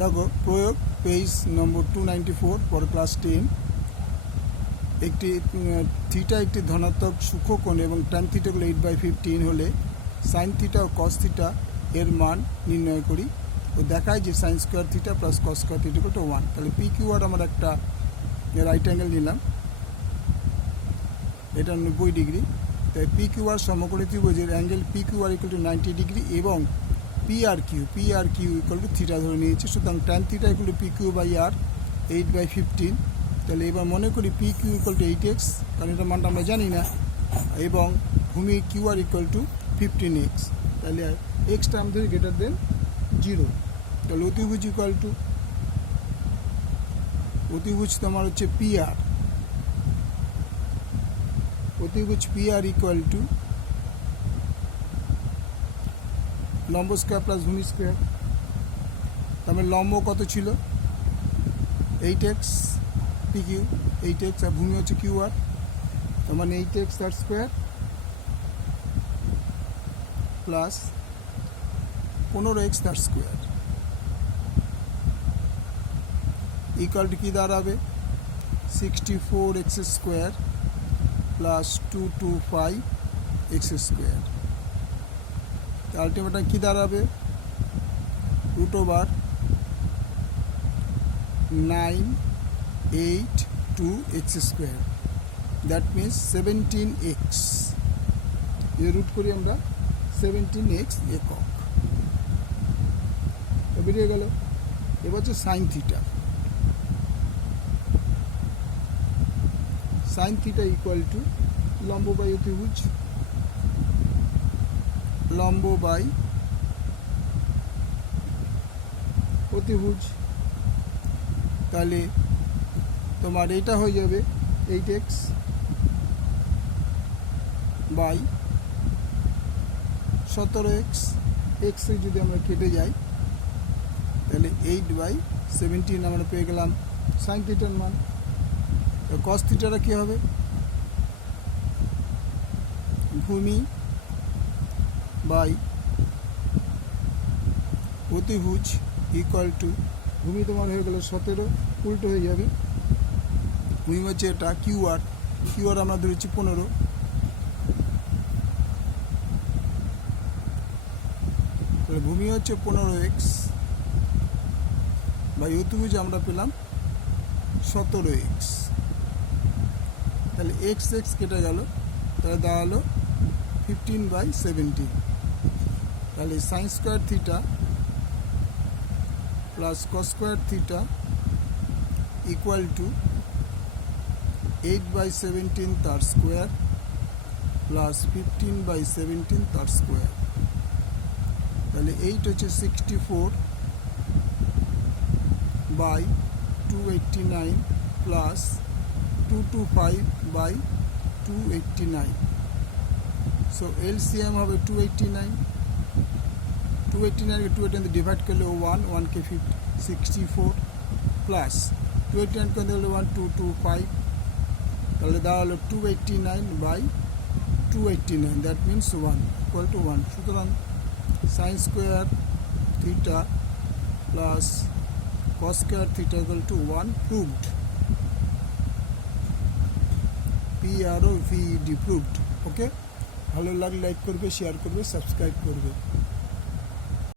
দেখো, প্রয়োগ page number two ninety four for class ten একটি থিটা একটি ধনাত্মক সূক্ষ্মকোণ এবং ট্যান থিটাগুলো এইট বাই ফিফটিন হলে সাইন থিটা ও কস থিটা এর মান নির্ণয় করি। ও দেখায় যে sine square theta plus cos square theta to one তাহলে পি কিউ আর আমার একটা রাইট অ্যাঙ্গেল নিলাম। এটা নব্বই ডিগ্রি তাই পি কিউ আর সমকোণী ত্রিভুজের angle P Q R equal to ninety degree এবং P R Q P R Q equal to theta ধরে নিয়েছি। সুতরাং tan theta equal to P Q by R eight by fifteen তাহলে এবার মনে করি P Q equal to eight X কারণ এটা মানটা আমরা জানি না। এবং ভূমি Q R equal to fifteen X তাহলে এক্সটা আমাদের গ্রেটার দেন জিরো তাহলে অতিভুজ ইকুয়াল টু অতিভুজ তোমার হচ্ছে পি আর অতিভুজ পি আর ইকুয়াল টু লম্ব স্কোয়ার প্লাস ভূমি স্কোয়ার তারপরে লম্ব কত ছিল? Eight x P Q eight x আর ভূমি হচ্ছে কিউ আর তার মানে এইট এক্স তার স্কোয়ার প্লাস পনেরো এক্স তার স্কোয়ার ইকাল টু কী দাঁড়াবে? Sixty four x square plus two two five x square ultimately কী দাঁড়াবে? Root over nine eight two x square that means seventeen এক্সের root করি আমরা সেভেন্টিন এক্স একক। বেরিয়ে গেল। এবার হচ্ছে sine theta sine theta equal to লম্ব বাই অতিভুজ লম্ব বাই অতিভুজ, তাহলে তোমার এটা হয়ে যাবে এইট এক্স বাই সতেরো এক্স এক্সে যদি আমরা কেটে যাই, তাহলে এইট বাই সেভেন্টিন আমরা পেয়ে গেলাম সাইন থিটার মান। কস থিটাটা কী হবে? ভূমি বাই। অতিভুজ ইকুয়াল টু ভূমি তোমার হয়ে গেল সতেরো, উল্টো হয়ে যাবে। ভূমি হচ্ছে এটা কিউ আর কিউ আর আমরা ধরেছি পনেরো। ভূমি হচ্ছে পনেরো এক্স বাই অতিভুজ আমরা পেলাম সতেরো এক্স তাহলে এক্স এক্স কেটে গেল, তাহলে দাঁড়াল ফিফটিন বাই সেভেন্টিন তাহলে sine square theta plus cos square theta equal to eight by seventeen তার square plus fifteen by seventeen তার স্কোয়ার তাহলে এইট হচ্ছে sixty four by two eighty nine plus two two five by two eighty nine so LCM হবে two eighty nine two eighty নাইনকে two eighty divide করলে one ওয়ানকে fifty sixty four plus two eighty nine করতে হলে one two two five তাহলে দাঁড়াল two eighty nine by two eighty nine that means one equal to one সুতরাং sine square theta plus cos square theta equal to 1 proved. PRO VED proved okay ভালো লাগলে like করবে share করবে subscribe করবে।